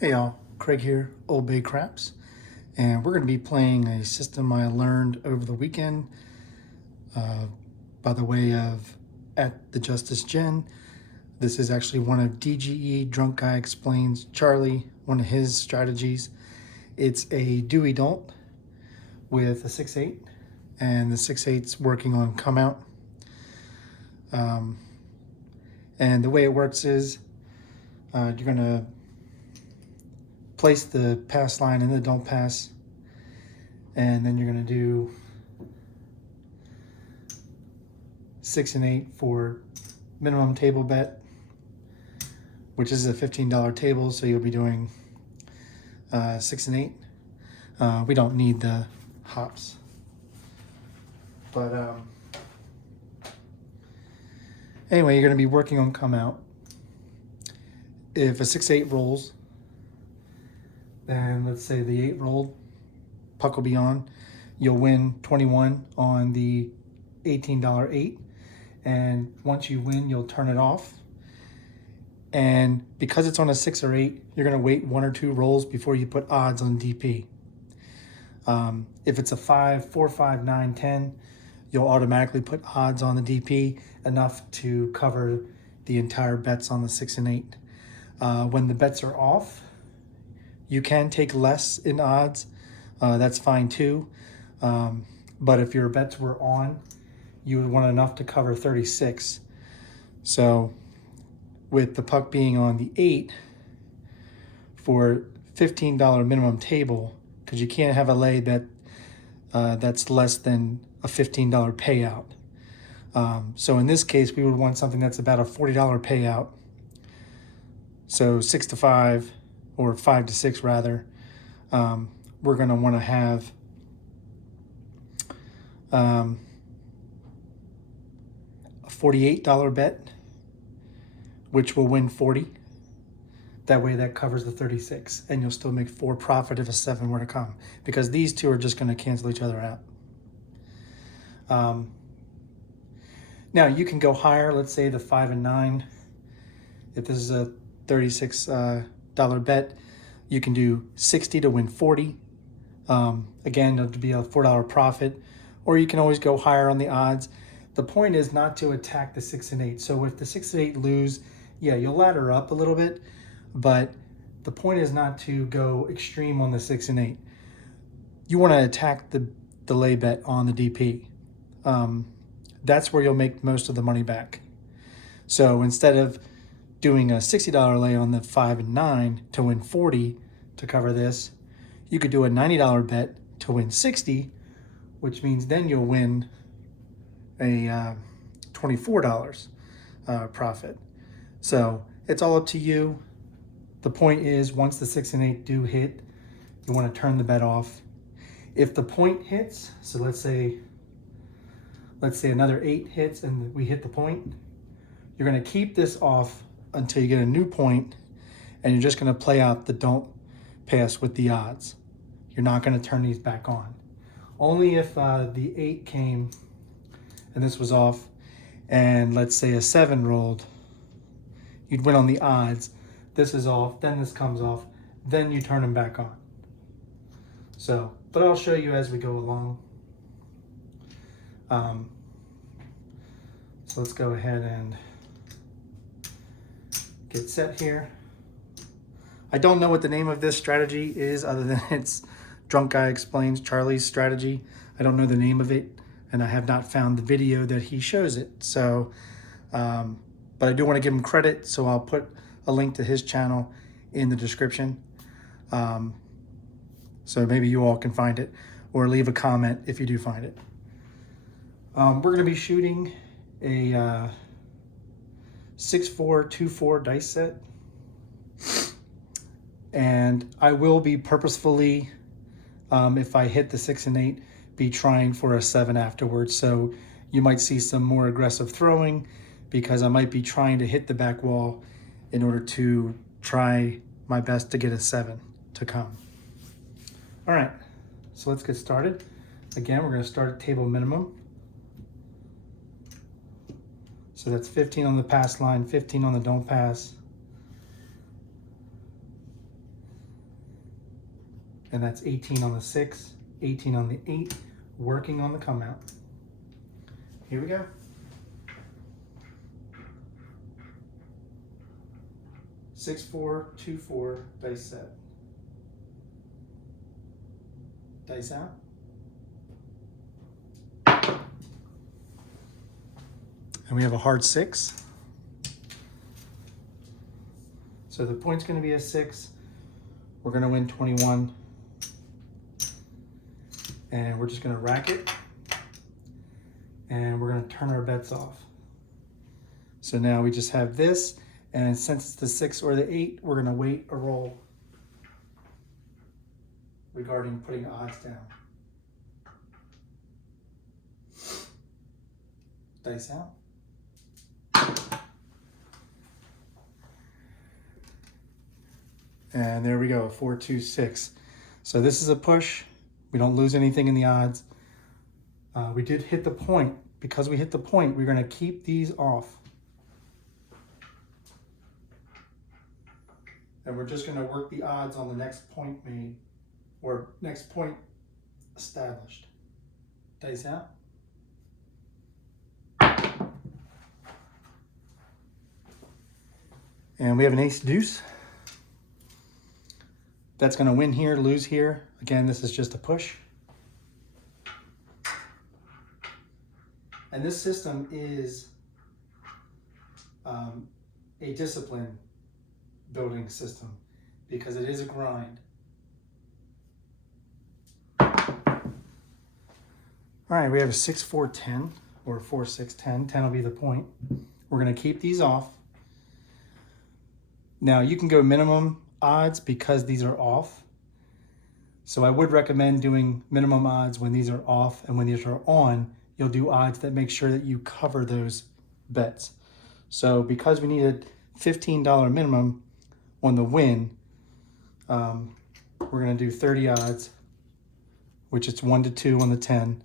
Hey y'all, Craig here, Old Bay Craps, and we're going to be playing a system I learned over the weekend uh, by the way of at the Justice Gen. This is actually one of DGE Drunk Guy Explains Charlie, one of his strategies. It's a Doey Don't with a 6/8, and the 6/8's working on Comeout. And the way it works is you're going to place the pass line in the don't pass, and then you're going to do 6 and 8 for minimum table bet, which is a $15 table, so you'll be doing 6 and 8. We don't need the hops, but anyway, you're going to be working on come out. If a 6/8 rolls, then let's say the 8 rolled, puck will be on. You'll win 21 on the $18 8, and once you win, you'll turn it off. And because it's on a 6 or 8, you're going to wait 1 or 2 rolls before you put odds on DP. If it's a 5, 4, 5, 9, 10, you'll automatically put odds on the DP, enough to cover the entire bets on the 6 and 8. When the bets are off, you can take less in odds. That's fine too. But if your bets were on, you would want enough to cover 36. So with the puck being on the 8 for $15 minimum table, because you can't have a lay that that's less than a $15 payout. So in this case, we would want something that's about a $40 payout. So 6 to 5, or 5 to 6 rather. We're going to want to have a $48 bet, which will win 40. That way that covers the 36, and you'll still make 4 profit if a 7 were to come, because these two are just going to cancel each other out. Now you can go higher, let's say the 5 and 9. If this is a $36 bet, you can do 60 to win 40. Again, it'll be a $4 profit, or you can always go higher on the odds. The point is not to attack the 6 and 8. So if the 6 and 8 lose, yeah, you'll ladder up a little bit, but the point is not to go extreme on the 6 and 8. You want to attack the lay bet on the DP. That's where you'll make most of the money back. So instead of doing a $60 lay on the 5 and 9 to win 40 to cover this, you could do a $90 bet to win 60, which means then you'll win a $24 profit. So it's all up to you. The point is, once the 6 and 8 do hit, you want to turn the bet off. If the point hits, so let's say another 8 hits and we hit the point, you're going to keep this off until you get a new point, and you're just going to play out the don't pass with the odds. You're not going to turn these back on. Only if the 8 came and this was off, and let's say a 7 rolled, you'd win on the odds. This is off, then this comes off, then you turn them back on. So, but I'll show you as we go along. So let's go ahead and get set here. I don't know what the name of this strategy is, other than it's Drunk Guy Explains Charlie's strategy. I don't know the name of it, and I have not found the video that he shows it. So, but I do want to give him credit, so I'll put a link to his channel in the description. So maybe you all can find it, or leave a comment if you do find it. We're going to be shooting a 6-4-2-4 dice set, and I will be purposefully, if I hit the 6 and 8, be trying for a 7 afterwards. So you might see some more aggressive throwing, because I might be trying to hit the back wall in order to try my best to get a 7 to come. All right, so let's get started. Again, we're going to start at table minimum. So that's 15 on the pass line, 15 on the don't pass. And that's 18 on the 6, 18 on the 8, working on the come out. Here we go. 6, 4, 2, 4, dice set. Dice out. And we have a hard 6. So the point's going to be a 6. We're going to win 21. And we're just going to rack it. And we're going to turn our bets off. So now we just have this. And since it's the 6 or the 8, we're going to wait a roll regarding putting odds down. Dice out. And there we go, 4, 2, 6. So this is a push. We don't lose anything in the odds. We did hit the point. Because we hit the point, we're going to keep these off. And we're just going to work the odds on the next point made, or next point established. Dice out. And we have an ace deuce. That's going to win here, lose here. Again, this is just a push. And this system is a discipline building system because it is a grind. All right, we have a 6, 4, 10 or 4, 6, 10. 10 will be the point. We're going to keep these off. Now you can go minimum odds because these are off. So I would recommend doing minimum odds when these are off, and when these are on, you'll do odds that make sure that you cover those bets. So because we need a $15 minimum on the win, we're going to do 30 odds, which it's 1 to 2 on the 10.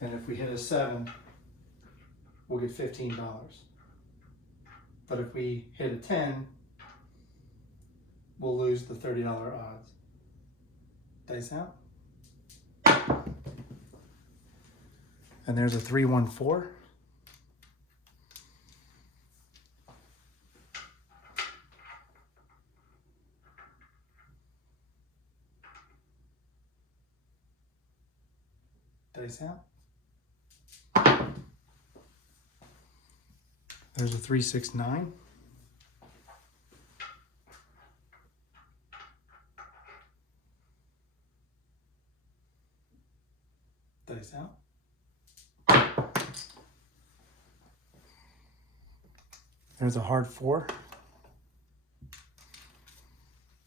And if we hit a 7, we'll get $15. But if we hit a 10, we'll lose the $30 odds. Dice out. And there's a 3, 1, 4. Dice out. There's a 3, 6, 9. Dice out. There's a hard 4.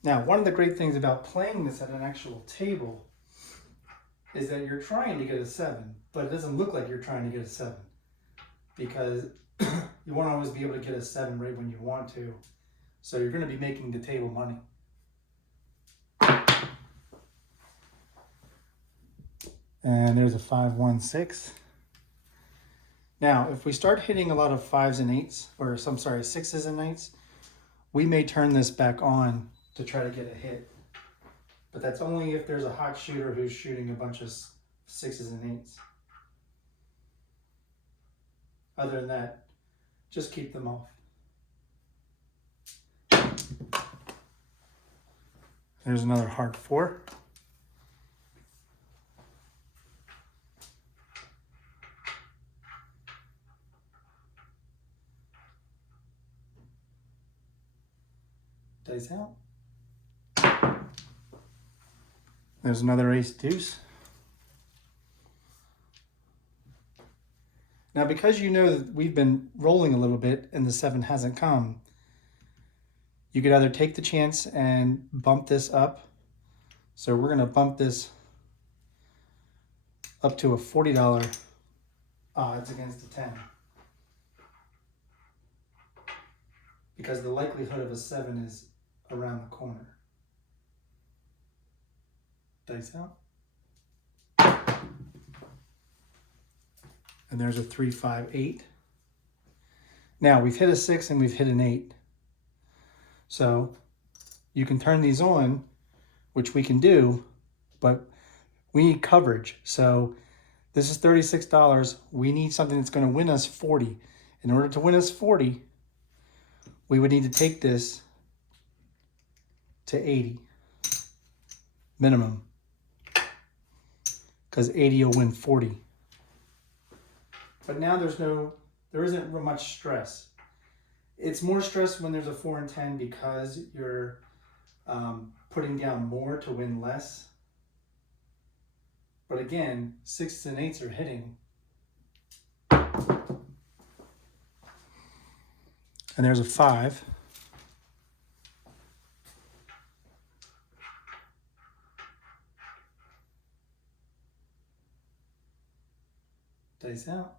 Now, one of the great things about playing this at an actual table is that you're trying to get a 7, but it doesn't look like you're trying to get a 7 because you won't always be able to get a 7 right when you want to. So you're going to be making the table money. And there's a 5, 1, 6. Now, if we start hitting a lot of 5s and 8s, or 6s and 8s, we may turn this back on to try to get a hit. But that's only if there's a hot shooter who's shooting a bunch of 6s and 8s. Other than that, just keep them off. There's another hard 4. Dice out. There's another ace deuce. Now, because you know that we've been rolling a little bit and the 7 hasn't come, you could either take the chance and bump this up. So we're going to bump this up to a $40 odds against the 10. Because the likelihood of a 7 is around the corner. Dice out. And there's a 3, 5, 8. Now we've hit a 6 and we've hit an 8. So you can turn these on, which we can do, but we need coverage. So this is $36. We need something that's going to win us 40. In order to win us 40, we would need to take this to 80 minimum, because 80 will win 40. But now there isn't real much stress. It's more stress when there's a 4 and 10 because you're putting down more to win less. But again, 6s and 8s are hitting. And there's a 5. Dice out.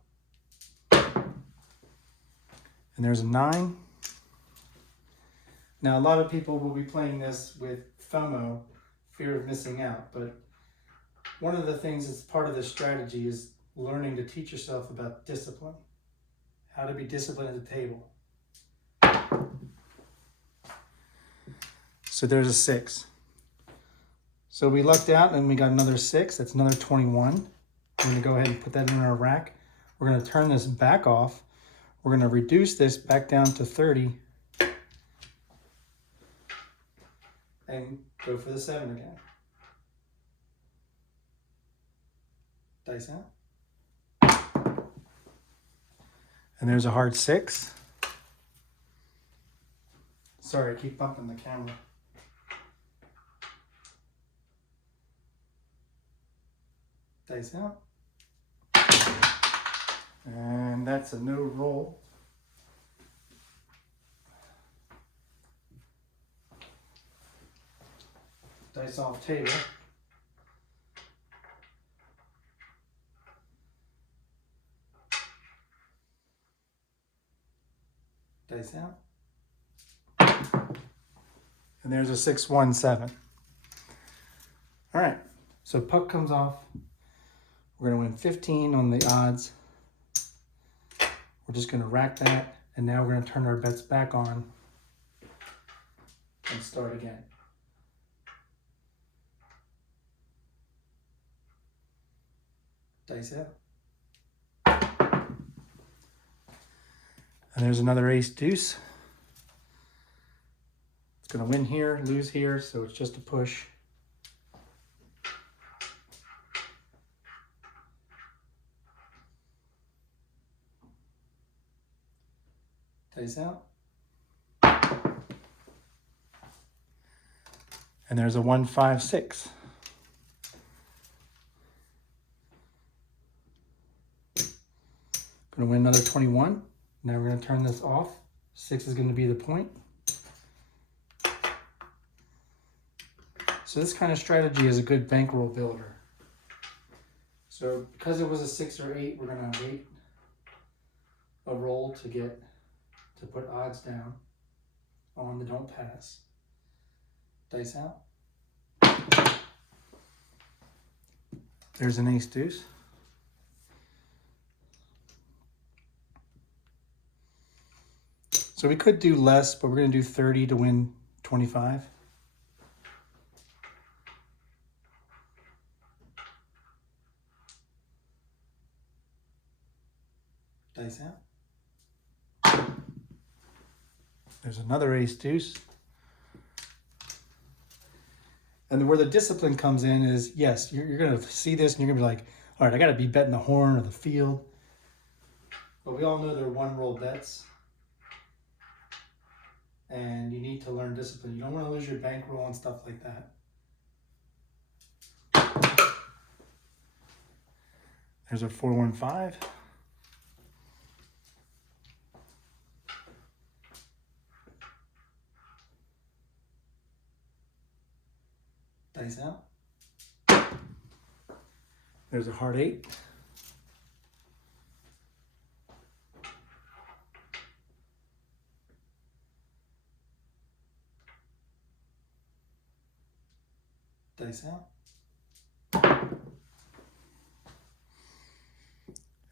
And there's a 9. Now, a lot of people will be playing this with FOMO, fear of missing out, but one of the things that's part of this strategy is learning to teach yourself about discipline, how to be disciplined at the table. So there's a 6. So we lucked out and we got another 6. That's another 21. We're going to go ahead and put that in our rack. We're going to turn this back off. We're going to reduce this back down to 30 and go for the 7 again. Dice out. And there's a hard 6. Sorry, I keep bumping the camera. Dice out. And that's a no roll. Dice off table. Dice out. And there's a 6, 1, 7. All right, so puck comes off. We're gonna win 15 on the odds. We're just gonna rack that, and now we're gonna turn our bets back on and start again. Dice out. And there's another ace deuce. It's gonna win here, lose here, so it's just a push. Dice out. And there's a 1, 5, 6. Gonna win another 21. Now we're gonna turn this off. 6 is gonna be the point. So this kind of strategy is a good bankroll builder. So because it was a 6 or 8, we're gonna wait a roll to put odds down on the don't pass. Dice out. There's an ace deuce. So we could do less, but we're going to do 30 to win 25. Dice out. There's another ace deuce. And where the discipline comes in is, yes, you're going to see this and you're going to be like, all right, I got to be betting the horn or the field. But we all know they're one-roll bets. And you need to learn discipline. You don't want to lose your bankroll and stuff like that. There's a 4, 1, 5. Dice out. There's a hard 8. Dice out.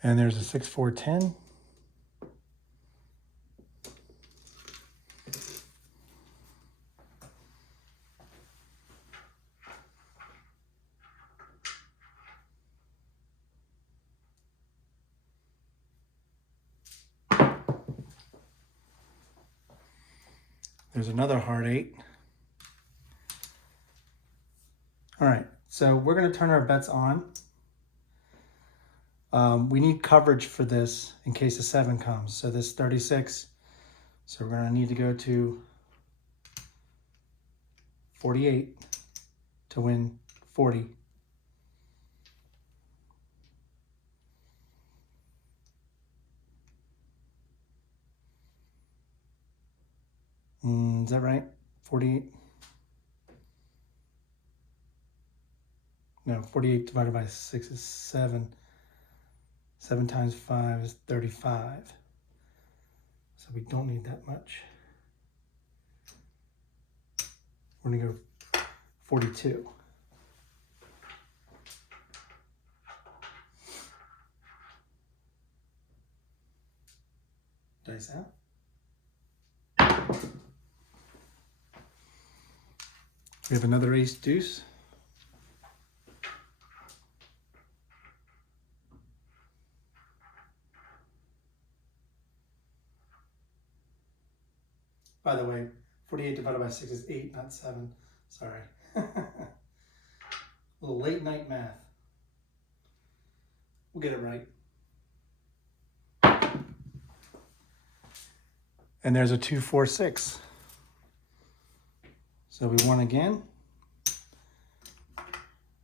And there's a 6, 4, 10. There's another hard 8. All right, so we're going to turn our bets on. We need coverage for this in case a 7 comes. So this 36, so we're going to need to go to 48 to win 40. Is that right? 48? No, 48 divided by 6 is 7. 7 times 5 is 35. So we don't need that much. We're going to go 42. Dice out. We have another ace deuce. By the way, 48 divided by 6 is 8, not 7. Sorry. A little late night math. We'll get it right. And there's a 2, 4, 6. So we won again.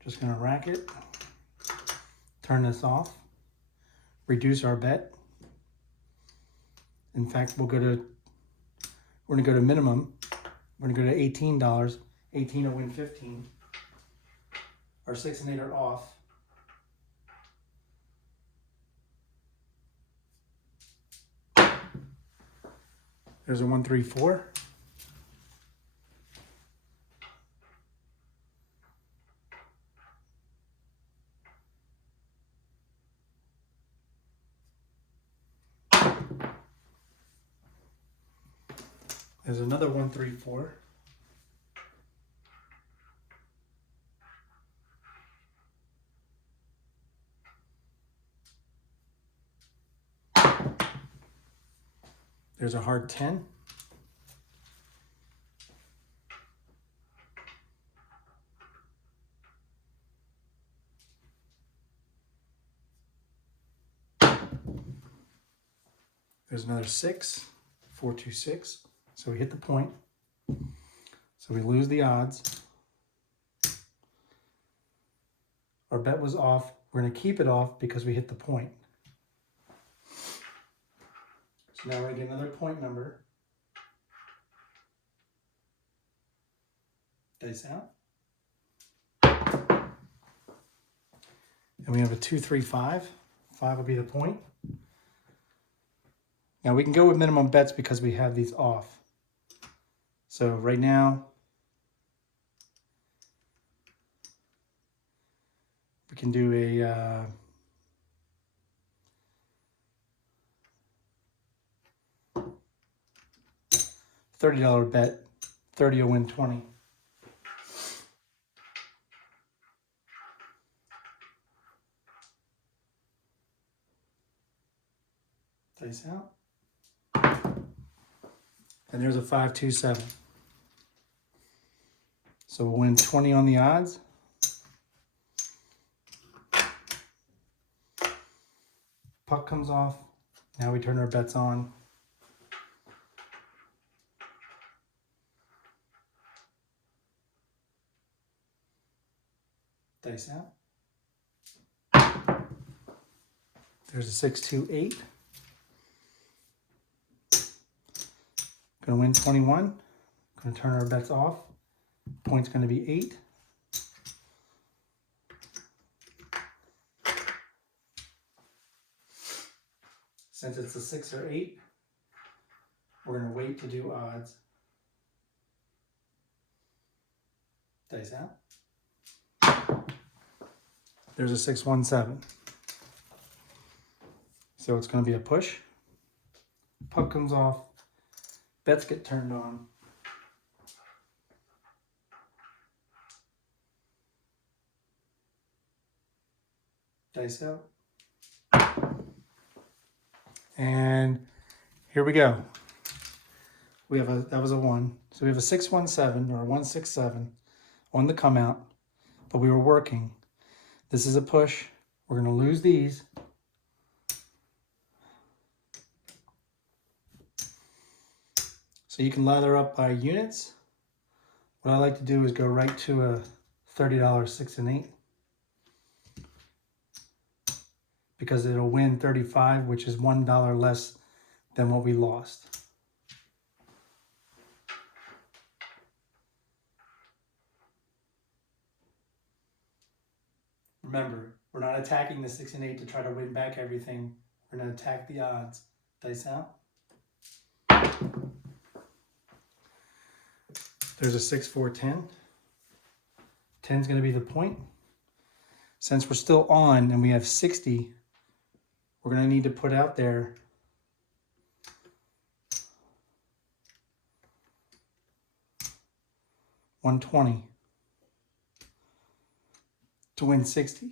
Just going to rack it. Turn this off. Reduce our bet. In fact, we're going to go to minimum. We're going to go to $18. 18 will win 15. Our 6 and 8 are off. There's a 1, 3, 4. There's another 1, 3, 4. There's a hard 10. There's another 6, 4, 2, 6. So we hit the point. So we lose the odds. Our bet was off. We're going to keep it off because we hit the point. So now we're going to get another point number. Dice out. And we have a 2, 3, 5. 5 will be the point. Now we can go with minimum bets because we have these off. So right now, we can do a $30 bet. 30 will win 20. Dice out. And there's a 5, 2, 7. So we'll win 20 on the odds. Puck comes off. Now we turn our bets on. Dice out. There's a 6, 2, 8. Gonna win 21. Gonna turn our bets off. Point's gonna be 8. Since it's a 6 or 8, we're gonna wait to do odds. Dice out. There's a 6, 1, 7. So it's gonna be a push. Puck comes off. Bets get turned on. Dice out. And here we go. We have that was a 1. So we have a 617 or a 167 on the come out, but we were working. This is a push. We're going to lose these. So you can lather up by units. What I like to do is go right to a $30 6 and 8 because it'll win 35, which is $1 less than what we lost. Remember, we're not attacking the 6 and 8 to try to win back everything. We're going to attack the odds. Dice out. There's a 6, 4, 10. 10 is going to be the point. Since we're still on and we have 60, we're going to need to put out there $120 to win 60.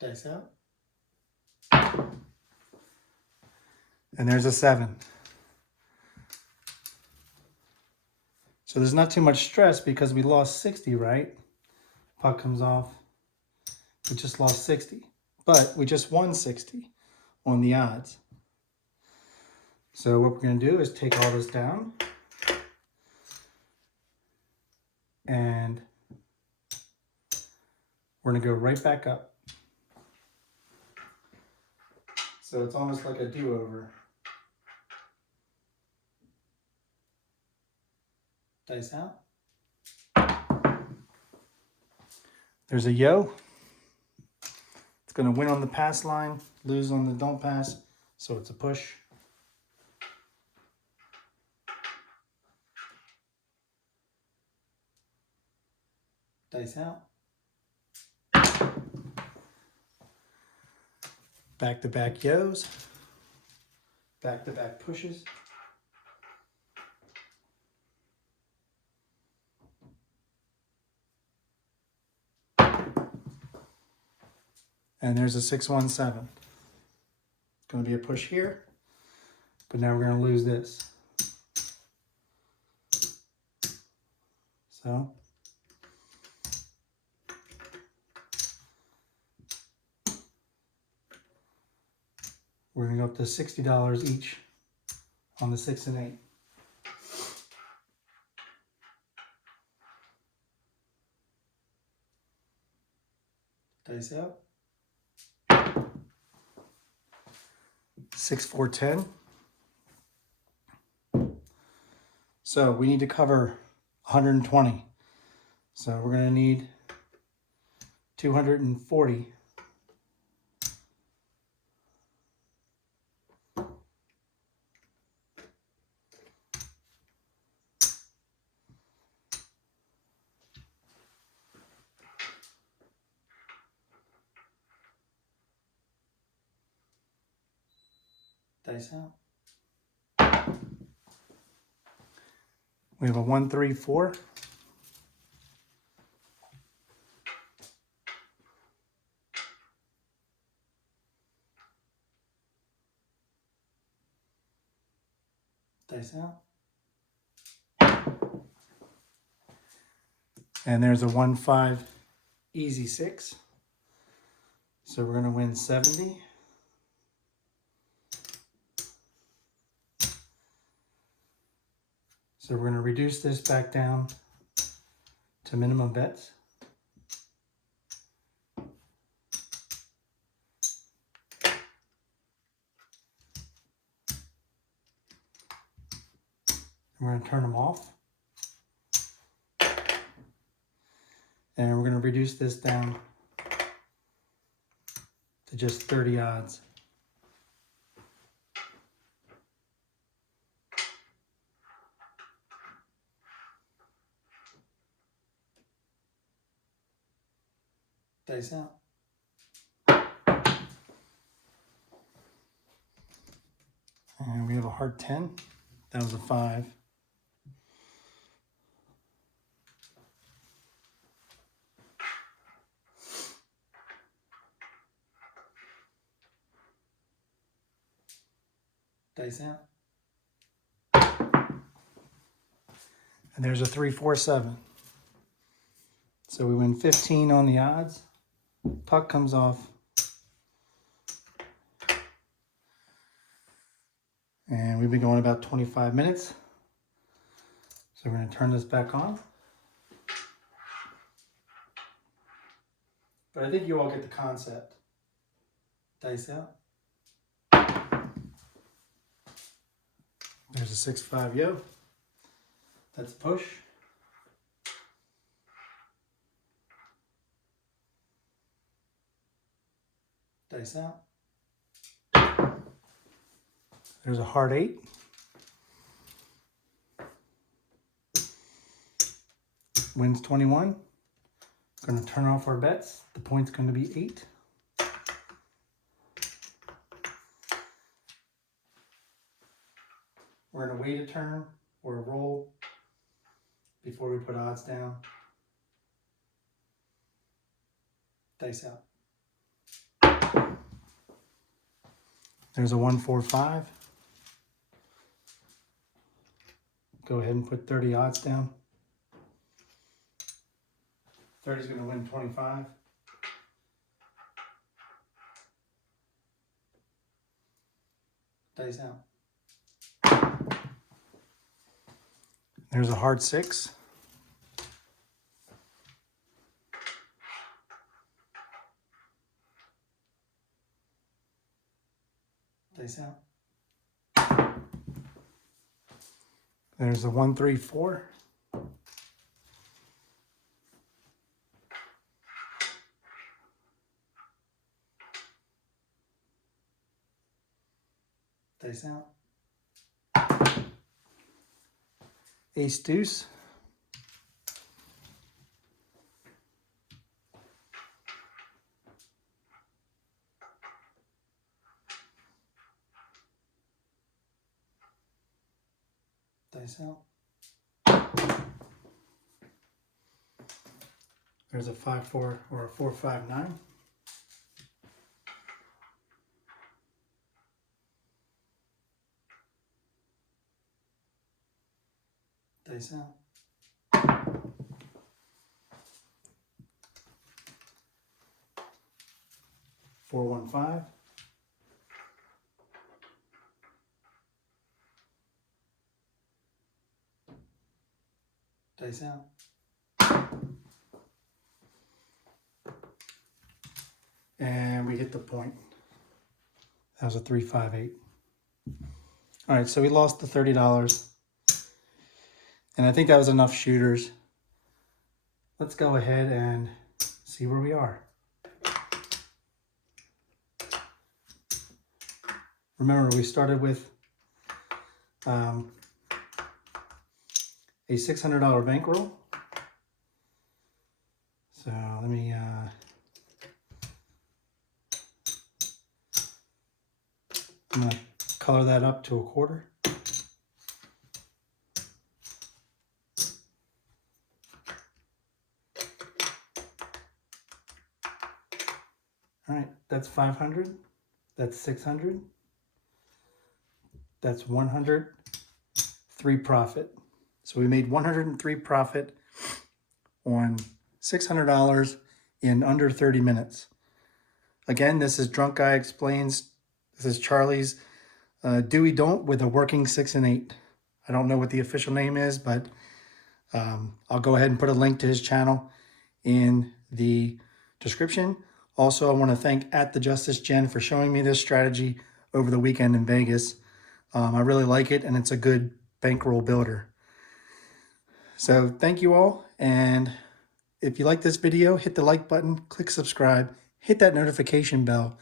Dice out. And there's a 7. So there's not too much stress because we lost 60, right? Puck comes off. We just lost 60. But we just won 60 on the odds. So what we're going to do is take all this down. And we're going to go right back up. So it's almost like a do-over. Dice out. There's a yo. It's going to win on the pass line, lose on the don't pass, so it's a push. Dice out. Back-to-back yos. Back-to-back pushes. And there's a 617. It's going to be a push here, but now we're going to lose this. So we're going to go up to $60 each on the 6 and 8. Dice out. 6, 4, 10. So we need to cover 120. So we're going to need 240. Dice out. We have a 1, 3, 4. Dice out. And there's a 1, 5, easy 6. So we're going to win 70. So we're going to reduce this back down to minimum bets. We're going to turn them off. And we're going to reduce this down to just 30 odds. Dice out. And we have a hard 10. That was a 5. Dice out. And there's a 3, 4, 7. So we win 15 on the odds. Puck comes off. And we've been going about 25 minutes. So we're going to turn this back on. But I think you all get the concept. Dice out. There's a 6-5 yo. That's push. Dice out. There's a hard 8. Wins 21. Going to turn off our bets. The point's going to be 8. We're going to wait a turn or a roll before we put odds down. Dice out. There's a 1, 4, 5. Go ahead and put 30 odds down. 30 is going to win 25. Dice out. There's a hard 6. Dice out. There's a 1, 3, 4. Dice out. Ace deuce. Dice out. There's a 5, 4 or a 4, 5, 9. Dice out. Four, 1, 5. Dice out. And we hit the point. That was a 3, 5, 8. All right, so we lost the $30. And I think that was enough shooters. Let's go ahead and see where we are. Remember, we started with a $600 bankroll. So let me I'm gonna color that up to a quarter. All right, that's 500, that's 600, that's 103 profit. So we made 103 profit on $600 in under 30 minutes. Again, this is Drunk Guy Explains. This is Charlie's Doey Don't with a working 6 and 8. I don't know what the official name is, but I'll go ahead and put a link to his channel in the description. Also, I want to thank @TheJusticeGen for showing me this strategy over the weekend in Vegas. I really like it, and it's a good bankroll builder. So thank you all, and if you like this video, hit the like button, click subscribe, hit that notification bell,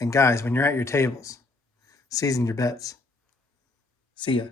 and guys, when you're at your tables, season your bets. See ya.